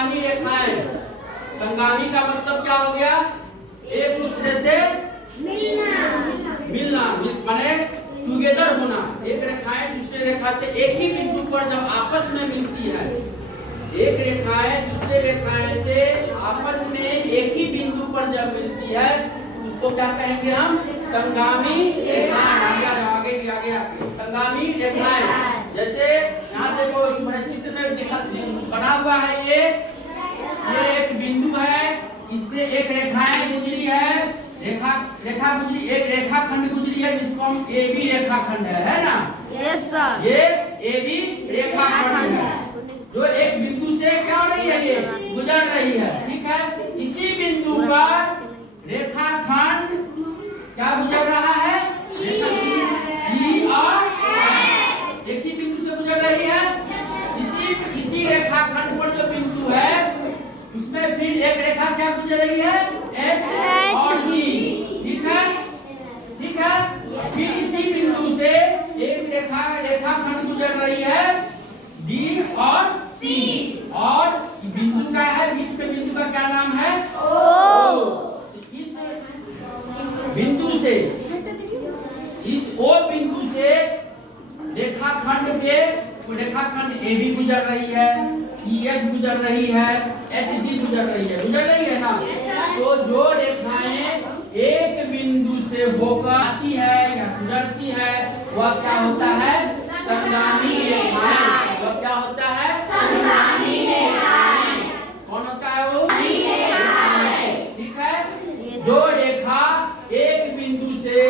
संगामी रेखाएं। संगामी का मतलब क्या हो गया? एक दूसरे से मिलना माने टुगेदर होना। एक रेखाएं दूसरे रेखा से एक ही बिंदु पर जब आपस में मिलती है, एक रेखाएं दूसरे रेखाएं से आपस में एक ही बिंदु पर जब मिलती है उसको क्या कहेंगे हम? संगामी रेखाएं। आगे संगामी रेखाएं। जैसे यहाँ देखो चित्र में बना हुआ है, ये एक बिंदु है, इससे एक रेखाएं गुजरी है, रेखा गुजरी, एक रेखाखंड गुजरी है जिसको हम AB रेखाखंड है ना? Yes sir. ये AB रेखाखंड है जो एक बिंदु से क्या हो रही है? ये गुजर रही है। ठीक है, इसी बिंदु पर रेखाखंड क्या गुजर रहा है? B और एक ही बिंदु से गुजर रही है। इसी रेखाखंड पर जो बिंदु है उसमें फिर एक रेखा क्या गुजर रही है? H और G। ठीक है। फिर इसी बिंदु से एक रेखाखंड गुजर रही है D और C। और बिंदु का है, बीच के बिंदु का क्या नाम है? O। इस बिंदु से, इस O बिंदु से रेखाखंड AB गुजर रही है, EF गुजर रही है, HD गुजर रही है ना? तो जो रेखाएं एक बिंदु से होकर आती है या गुजरती है वह क्या होता है? संगामी रेखाएं। वह क्या होता है? संगामी रेखाएं। कौन होता है वो? ठीक है, जो रेखा एक बिंदु से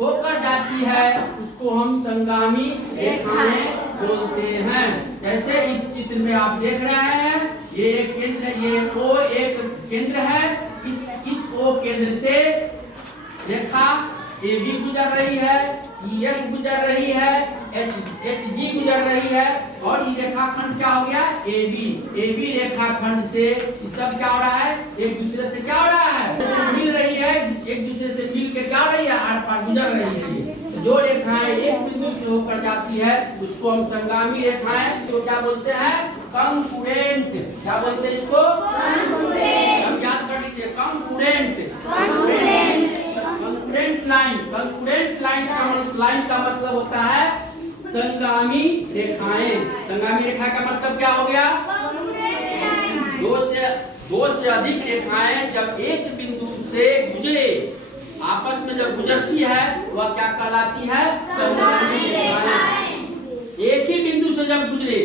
होकर जाती है उसको हम संगामी रेखाएं बोलते हैं। जैसे इस चित्र में आप देख रहे हैं, ये एक केंद्र, ये O एक केंद्र है, इस O केंद्र से रेखा AB गुजर रही है, EF गुजर रही है, HG गुजर रही है और ये रेखाखंड क्या हो गया? AB रेखाखंड से सब क्या हो रहा है? एक दूसरे से क्या हो रहा है? मिल रही है, एक दूसरे से मिल के क्या हो रही है? आर पार गुजर रही है। जो रेखाएं एक बिंदु से होकर जाती है उसको हम संगामी रेखाएं तो क्या बोलते हैं? कंकरेंट। क्या बोलते हैं इसको? कंकरेंट। हम याद कर लीजिए, कंकरेंट लाइन। कंकरेंट लाइन का मतलब होता है संगामी रेखाएं। संगामी रेखा का मतलब क्या हो गया? दो से अधिक रेखाएं जब एक बिंदु से गुजरे, आपस में जब गुजरती है वह क्या कहलाती है? संगामी रेखाएं। एक ही बिंदु से जब गुजरे,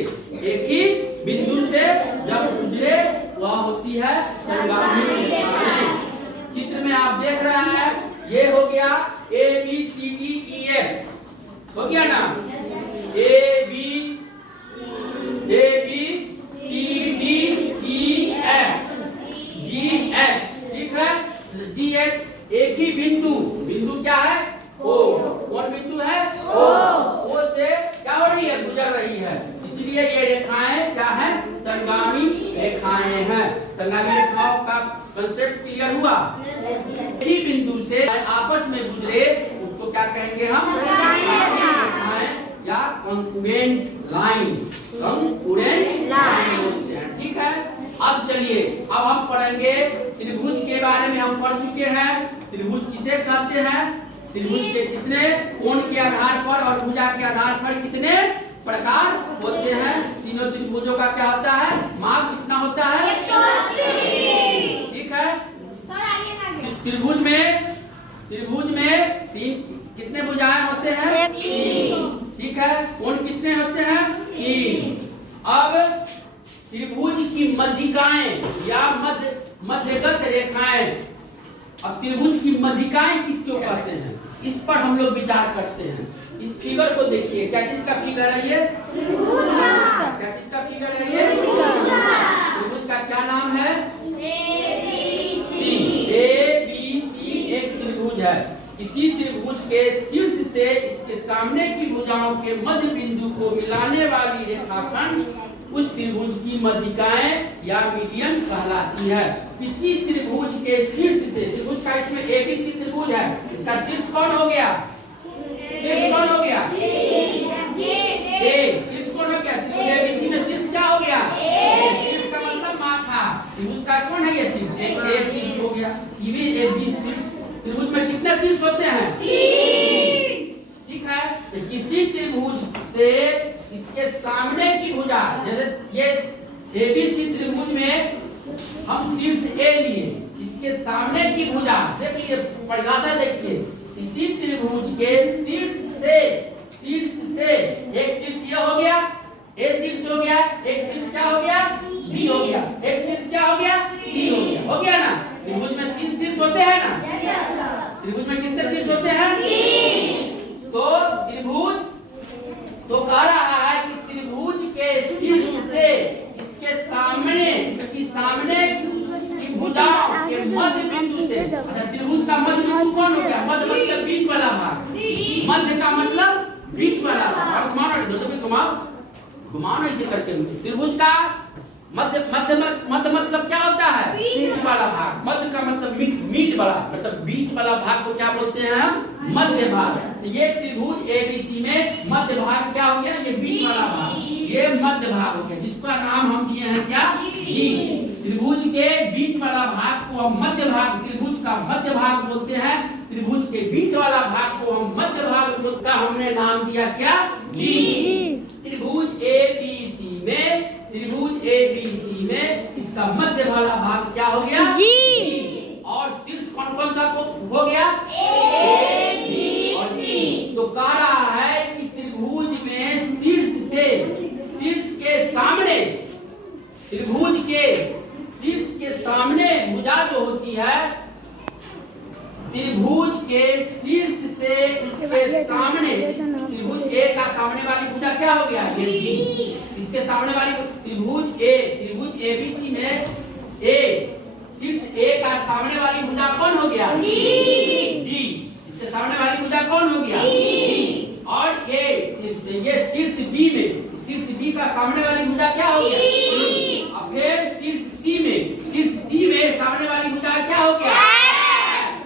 एक ही बिंदु से जब गुजरे वह होती है संगामी रेखाएं। चित्र में आप देख रहे हैं, ये हो गया ABCDEF, हो गया ना? ABCDEF GH। ठीक है, GH एक ही बिंदु क्या है? O। कौन बिंदु है? O से क्या हो रही है? गुजर रही है। इसलिए ये रेखाएं क्या है? संगामी रेखाएं हैं। संगामी रेखाओं का कंसेप्ट क्लियर हुआ? एक ही बिंदु से आपस में गुजरे उसको क्या कहेंगे हम? संगामी रेखाएं या कंकरेंट लाइन। कंकरेंट लाइन बोलते हैं। ठीक है, अब चलिए, अब हम पढ़ेंगे त्रिभुज के बारे में। हम पढ़ चुके हैं त्रिभुज किसे कहते हैं, त्रिभुज के कितने कोण के आधार पर और भुजा के आधार पर कितने प्रकार होते हैं। तीनों त्रिभुजों का क्या होता है? माप कितना होता है? 180। ठीक है, त्रिभुज में कितने भुजाएं होते हैं? 3। ठीक है, कोण कितने होते हैं? 3। अब त्रिभुज की मध्यिकाएं या मध्यगत रेखाएं। अब त्रिभुज की मध्यिकाएं किसको कहते हैं, इस पर हम लोग विचार करते हैं। इस फिगर को देखिए, क्या चीज का फिगर है ये? क्या चीज का फिगर है ये? त्रिभुज का क्या नाम है? ABC एक त्रिभुज है। इसी त्रिभुज के शीर्ष से इसके सामने की भुजाओं के मध्य बिंदु को मिलाने वाली रेखाखंड उस त्रिभुज की मध्यिकाएं या मीडियन कहलाती है। इसी त्रिभुज के शीर्ष से, त्रिभुज का इसमें ABC त्रिभुज है, इसका शीर्ष कौन हो गया? शीर्ष कौन हो गया? शीर्ष कौन हो गया? त्रिभुज ABC में शीर्ष क्या हो गया? शीर्ष का मतलब त्रिभुज का कौन है ये शीर्ष? एक ए शीर्ष हो गया, ये भी एक बी शीर्ष। त्रिभुज में कितने शीर्ष होते हैं? 3। ठीक है, तो किसी त्रिभुज से इसके सामने की भुजा, जैसे ये एबीसी त्रिभुज में हम शीर्ष ए लिए, इसके सामने की भुजा देखिए, परिभाषा देखिए, इसी त्रिभुज के शीर्ष से एक शीर्ष ये हो गया, ए शीर्ष हो गया, एक शीर्ष क्या हो गया? बी हो गया, एक शीर्ष क्या हो गया? सी हो गया ना। त्रिभुज में 3 शीर्ष होते हैं ना? त्रिभुज में कितने शीर्ष होते हैं? 3। तो त्रिभुज तो कह रहा है कि त्रिभुज के शीर्ष से इसकी सामने की भुजाओं के मध्य बिंदु से, त्रिभुज का मध्य बिंदु कौन हो गया? मध्य मतलब बीच वाला भाग, मध्य का मतलब बीच वाला भाग। घुमाओ ऐसे करके। त्रिभुज का मध्य मतलब क्या होता है? बीच वाला भाग। मध्य का मतलब मीट वाला, मतलब बीच वाला भाग को क्या बोलते हैं हम? मध्य भाग। ये त्रिभुज एबीसी में मध्य भाग क्या हो गया? ये बीच वाला भाग, ये मध्य भाग हो गया, जिसका नाम हम दिए हैं क्या? जी। त्रिभुज के बीच वाला भाग को हम मध्य भाग, त्रिभुज का मध्य भाग बोलते हैं। त्रिभुज के बीच वाला भाग को हम मध्य भाग बोलते हैं, हमने नाम दिया क्या? जी। त्रिभुज एबीसी में इसका मध्य वाला भाग क्या हो गया? जी। और शीर्ष कौन सा हो गया? A B C. तो कह रहा है कि त्रिभुज में शीर्ष के सामने, त्रिभुज के शीर्ष के सामने भुजा जो होती है, त्रिभुज के शीर्ष से उसके सामने, त्रिभुज ए का सामने वाली भुजा क्या हो गया? ये बी। इसके सामने वाली त्रिभुज एबीसी में ए, शीर्ष ए का सामने वाली भुजा कौन हो गया? डी। इसके सामने वाली भुजा कौन हो गया? डी। और ये शीर्ष बी में, शीर्ष बी का सामने वाली भुजा क्या हो गया? और फिर शीर्ष सी में सामने वाली भुजा क्या हो गया?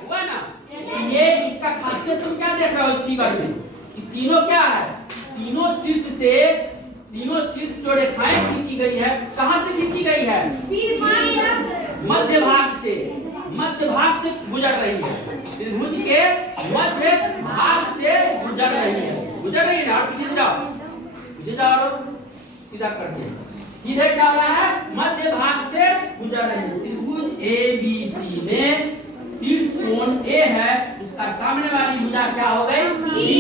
हुआ ना। ये इसका खासियत तुम क्या देख रहे हो फिगर में? कि तीनों क्या है? तीनों शीर्ष जो रेखाएं खींची गई है, कहां से खींची गई है? मध्य भाग से गुजर रही है। त्रिभुज के मध्य भाग से गुजर रही है ना। और पीछे जाओ सीधा करके, सीधे क्या हो रहा है? मध्य भाग से गुजर रही है। त्रिभुज एबीसी में शीर्ष कोण ए है, उसका सामने वाली भुजा क्या हो गई? डी।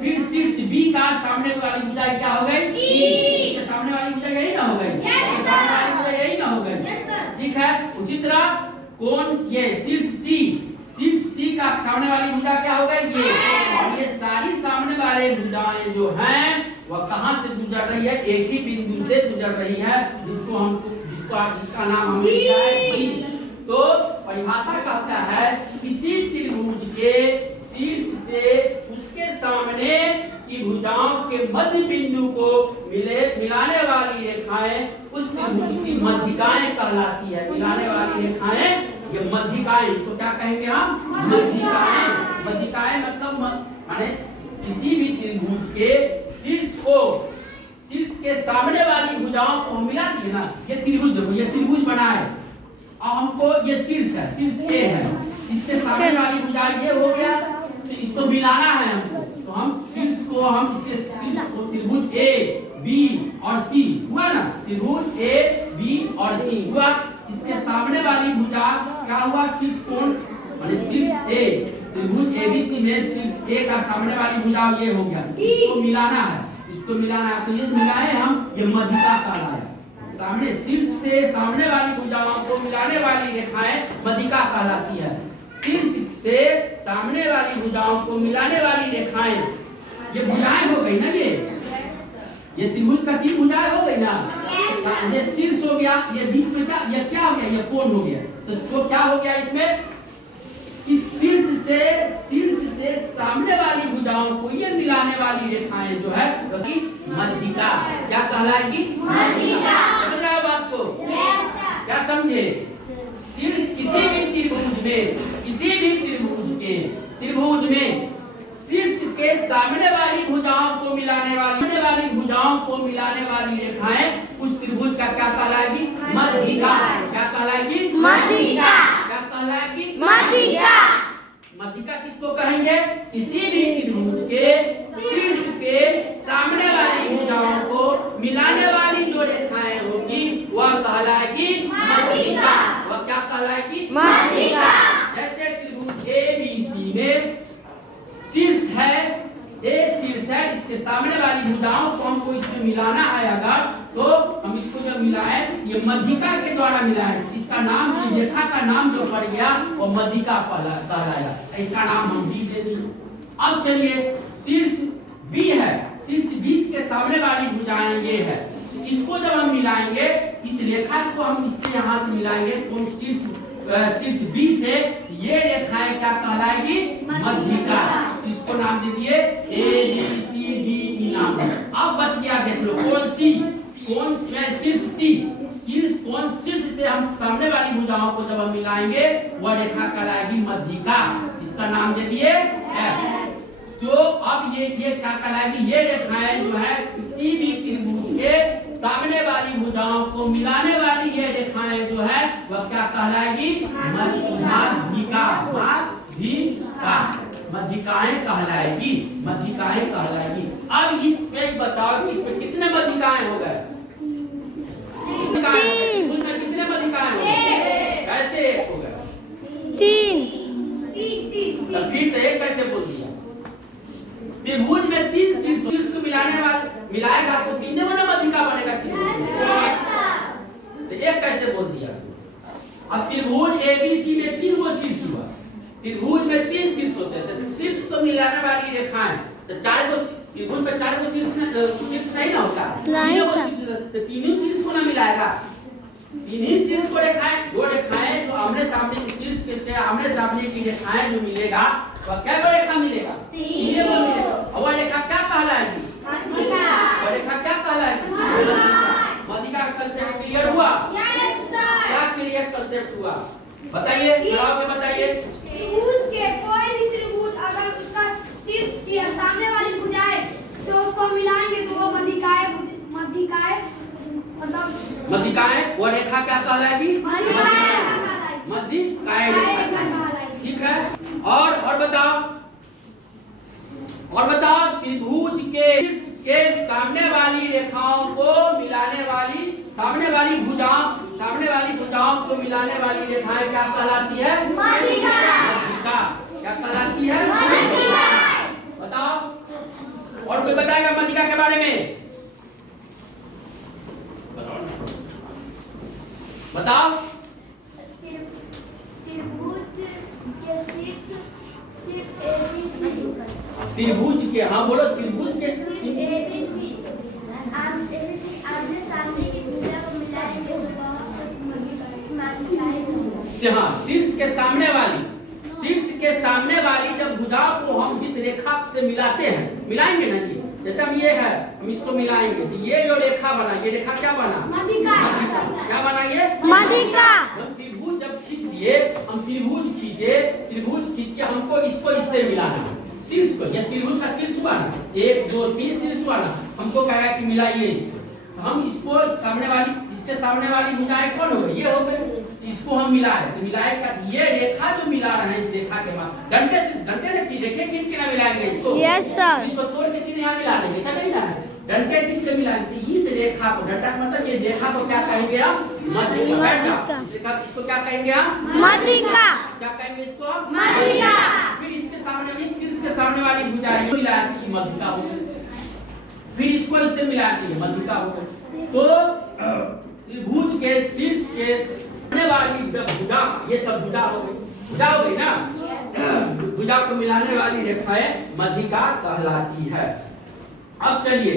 फिर शीर्ष बी का सामने वाली भुजा क्या हो गई? डी। इसके सामने वाली भुजा यही ना हो गई? इसके सामने वाली भुजा यही ना हो गई? ठीक है। उसी तरह कोण ये शीर्ष सी का सामने वाली भुजा क्या हो गई? ये। और ये सारी सामने वाले भुजाएं जो हैं वह कहां से गुजर रही है? एक ही बिंदु से गुजर रही है, जिसका नाम हमने दिया है बी। तो परिभाषा कहता है किसी त्रिभुज के शीर्ष से उसके सामने की भुजाओं के मध्य बिंदु को मिलाने वाली रेखाएं उस त्रिभुज की मध्यिकाएं कहलाती है। मिलाने वाली रेखाएं ये मध्यिकाएं, इसको क्या कहेंगे हम? मध्यिकाएं मतलब माने किसी भी त्रिभुज के शीर्ष के सामने वाली भुजाओं को मिला दिए ना। ये त्रिभुज देखो, ये त्रिभुज बना है और हमको ये शीर्ष ए है, इसके सामने वाली भुजा ये हो गया, तो इसको मिलाना है हमको। तो हम शीर्ष को इसके शीर्ष को त्रिभुज ए बी और सी हुआ ना, त्रिभुज ए बी और सी हुआ। इसके सामने वाली भुजा क्या हुआ? शीर्ष कोण माने शीर्ष ए, त्रिभुज एबीसी में शीर्ष ए का सामने वाली भुजा ये हो गया, इसको मिलाना है। तो ये मिलाए हम, ये मध्यिका कहलाए। सामने शीर्ष से सामने वाली भुजाओं को मिलाने वाली रेखाएं मध्यिका कहलाती है। शीर्ष से सामने वाली भुजाओं को मिलाने वाली रेखाएं, ये भुजाएं हो गई ना। ये त्रिभुज का 3 भुजाएं हो गई ना। ये शीर्ष हो गया, ये बीच में क्या हो गया? ये कोण हो गया। तो इसको क्या हो गया इसमें? इस शीर्ष से सामने वाली भुजाओं को ये मिलाने वाली रेखाएं जो है मध्यिका क्या कहलाएगी? मध्यिका। समझ रहे हो बात को? क्या समझे? शीर्ष किसी भी त्रिभुज में शीर्ष के सामने वाली भुजाओं को मिलाने वाली रेखाएं उस त्रिभुज का क्या कहलाएगी? मध्यिका। किसी भी त्रिभुज के शीर्ष के सामने वाली भुजाओं को मिलाने वाली जो रेखाएं होगी वह कहलाएगी मध्यिका। वह क्या कहलाएगी? मध्यिका। जैसे त्रिभुज ABC में शीर्ष है, ए शीर्ष है, इसके सामने वाली भुजाओं को हमको इसमें मिलाना है अगर, तो हम इसको जब मिलाएं, ये मध्यिका के द्वारा मिलाएं, इसका नाम, ये रेखा का नाम जो पड़ गया वो मध्यिका कहलाया। इसका नाम हम B दे देंगे। अब चलिए शीर्ष B है, शीर्ष B के सामने वाली भुजाएं ये है, इसको जब हम मिलाएंगे, इस रेखा को हम इससे यहाँ से मिलाएंगे तो शीर्ष B से ये रेखाएं क्या कहलाएगी? मध्यिका। इसको नाम दे दिए ABCDE नाम। अब बच गया देख लो कौन सी, कौन शीर्ष C, कौन शीर्ष से हम सामने वाली भुजाओं को जब हम मिलाएंगे वह रेखा कहलाएगी मध्यिका। इसका नाम दे दिए F। तो अब ये क्या कहलाएगी? ये रेखाएं जो है किसी भी त्रिभुज के सामने वाली भुजाओं को मिलाने वाली ये रेखाएं जो है वह क्या कहलाएगी? मध्यिका। मध्यिकाएं कहलाएगी, मध्यिकाएं कहलाएगी। अब इसमें बताओ कि इसमें कितने मध्यिकाएं हो गए? उसमें कितने मध्यिकाएं हो गए? कैसे एक हो गए? 3। तो फिर तो एक कैसे बोल दिया? त्रिभुज में 3 शीर्ष को मिलाएगा तो तीनों में मध्यिका बनेगा त्रिभुज। तो एक कैसे बोल दिया? अब त्रिभुज ABC में 3 गो शीर्ष हुआ, त्रिभुज में 3 शीर्ष होते हैं, तो शीर्ष को मिलाने वाली रेखाएं तो 4 गो त्रिभुज में 4 गो शीर्ष नहीं ना होता, तो तीनों शीर्ष को ना मिलाएगा, इन्हीं शीर्ष को रेखाएं, दो रेखाएं जो आमने सामने की शीर्ष के आमने सामने की रेखाएं जो मिलेगा वह क्या गो रेखा मिलेगा? 3 गो मिलेगा। और वह रेखा क्या कहलाएगी? मध्यिका। वह रेखा क्या कहलाएगी? मध्यिका का कांसेप्ट क्लियर हुआ? Yes sir. क्या क्लियर कांसेप्ट हुआ? बताइए, जवाब में बताइए। त्रिभुज के कोई भी त्रिभुज अगर उसका शीर्ष की सामने वाली भुजाएं से उसको मिलाएंगे तो वो मध्यिकाएं मतलब मध्यिकाएं, वो रेखा क्या कहलाएगी? मध्यिकाएं। ठीक है। और बताओ त्रिभुज के शीर्ष के सामने वाली रेखाओं को मिलाने वाली सामने वाली भुजाओं को मिलाने वाली रेखाएं क्या कहलाती है? मध्यिका। क्या कहलाती है? बताओ। और कोई बताएगा मध्यिका के बारे में? बताओ। त्रिभुज के, हाँ बोलो, त्रिभुज के हाँ शीर्ष के सामने वाली जब भुजा को हम जिस रेखा से मिलाते हैं, मिलाएंगे ना जी, जैसे हम ये है, हम इसको मिलाएंगे तो ये जो रेखा बना, ये रेखा क्या बना? मध्यिका। क्या बना ये? मध्यिका। हम त्रिभुज जब खींच दिए, हम त्रिभुज खींच के हमको इसको इससे मिलाना है, शीर्ष को। ये त्रिभुज का शीर्ष हुआ ना, 1 2 3 शीर्ष हुआ ना, हमको कहा कि मिलाइए इसको। हम इसको इसके सामने वाली भुजाएं कौन हो गई? ये हो गई। इसको हम मिलाए, तो मिलाए का ये रेखा जो मिला रहे हैं, इस रेखा के बाद डंडे रेखे खींच के ना मिलाएंगे इसको। Yes sir. इसको तोड़ के सीधे यहाँ मिला देंगे, ऐसा नहीं ना है, डंडे खींच के मिलाएंगे। इस रेखा को, डंडा मतलब ये रेखा को क्या कहेंगे हम? मध्यिका। इसको क्या कहेंगे हम? मध्यिका। क्या कहेंगे इसको? मध्यिका। फिर इसके सामने भी शीर्ष के सामने वाली भुजाएं मिलाएंगे, मध्यिका हो गई। फिर इसको इससे मिलाएंगे, मध्यिका हो गई। तो त्रिभुज के शीर्ष के सामने वाली भुजा, ये सब भुजा हो गई ना, भुजा को मिलाने वाली रेखाएं मध्यिका कहलाती है। अब चलिए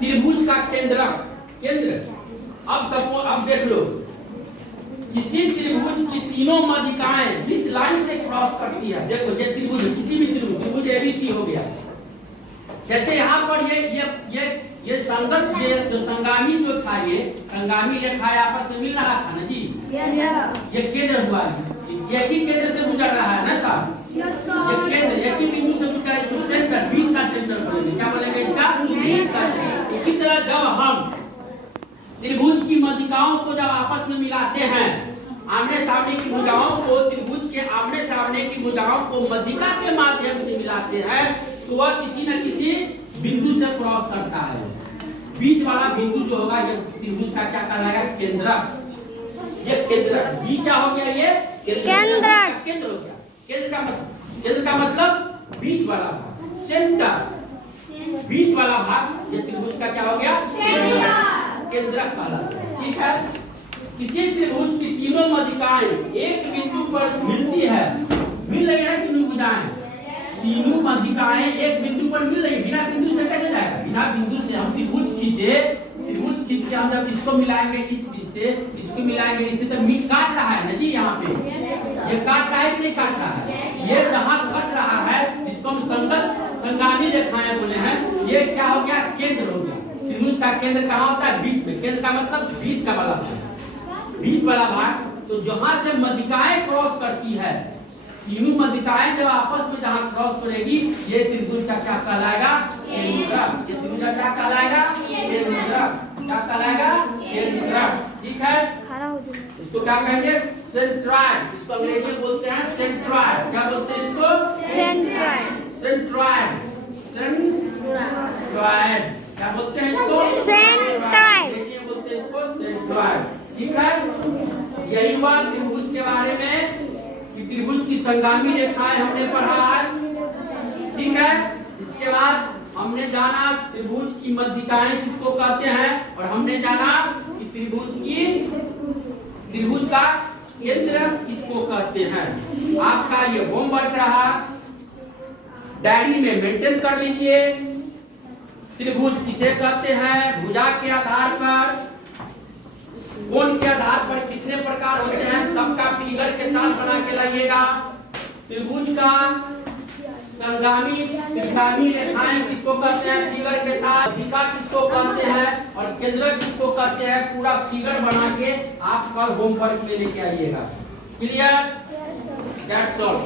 त्रिभुज का केंद्र, अब देख लो, किसी त्रिभुज की तीनों मध्यिकाएं जिस लाइन से क्रॉस करती है, देखो ये त्रिभुज, किसी भी त्रिभुज ABC हो गया, जैसे यहाँ पर ये संगत जो संगामी जो था, ये संगामी रेखाएं आपस में मिल रहा था ना जी, ये केंद्र हुआ, एक ही केंद्र से गुजर रहा है ना साहब, ये केंद्र एक ही बिंदु से गुजरा, इसको सेंटर, बीच का सेंटर बोलेंगे। क्या बोलेंगे इसका? बीच का सेंटर। उसी तरह जब हम त्रिभुज की मध्यिकाओं को जब आपस में मिलाते हैं आमने सामने की भुजाओं को, त्रिभुज के आमने सामने की भुजाओं को मध्यिका के माध्यम से मिलाते हैं तो वह किसी न किसी बिंदु से क्रॉस करता है। बीच वाला बिंदु जो होगा ये त्रिभुज का क्या कहलाएगा? केंद्रक। ये केंद्रक। जी क्या हो गया? ये केंद्रक। केंद्र हो गया। केंद्र का मतलब बीच वाला भाग, सेंटर। बीच वाला भाग ये त्रिभुज का क्या हो गया? केंद्रक वाला। ठीक है। किसी त्रिभुज की तीनों मध्यिकाएं एक बिंदु पर मिलती है। मिल रही है तीनों भुजाएं, तीनों मध्यिकाएं एक बिंदु पर मिल रही। बिना बिंदु से कैसे जाएगा? बिना बिंदु से हम त्रिभुज खींचे, त्रिभुज खींच के हम जब इसको मिलाएंगे इससे, इसको मिलाएंगे इससे, तो मीट काट रहा है ना जी। यहाँ पे ये काट रहा है कि नहीं काट रहा है? ये जहाँ कट रहा है इसको हम संगामी रेखाएं बोले हैं। ये क्या हो गया? केंद्र हो गया। त्रिभुज का केंद्र कहाँ होता है? बीच में। केंद्र का मतलब बीच का वाला भाग, बीच वाला भाग। तो जहाँ से मध्यिकाएं क्रॉस करती है, तीनों मध्यिकाएं जब आपस में जहाँ क्रॉस करेगी, ये त्रिभुज का क्या कहलाएगा? केंद्रक। ये त्रिभुज का क्या कहलाएगा? केंद्रक। क्या कहलाएगा? केंद्रक। ठीक है। इसको क्या कहेंगे? सेंट्रॉइड। इसको अंग्रेजी में बोलते हैं सेंट्रॉइड। क्या बोलते हैं इसको? सेंट्रॉइड। सेंट्रॉइड। सेंट्रॉइड। क्या बोलते हैं इसको? सेंट्रॉइड। अंग्रेजी में बोलते हैं इसको सेंट्रॉइड। ठीक है। यही हुआ त्रिभुज के बारे में कि त्रिभुज की संगामी रेखाएं हमने पढ़ा है। ठीक है। इसके बाद हमने जाना त्रिभुज की मध्यिकाएं किसको कहते हैं, और हमने जाना कि त्रिभुज का केंद्र किसको कहते हैं। आपका ये होमवर्क रहा, डायरी में मेंटेन कर लीजिए। त्रिभुज किसे कहते हैं, भुजा के आधार पर, कोण के आधार पर कितने प्रकार होते हैं, सबका फिगर के साथ बना के लाइएगा। त्रिभुज का संगामी त्रिगामी रेखाएं किसको कहते हैं, फिगर के साथ। मध्यिका किसको कहते हैं और केंद्रक किसको कहते हैं, पूरा फिगर बना के आप कल होमवर्क में लेके आइएगा। क्लियर? That's all.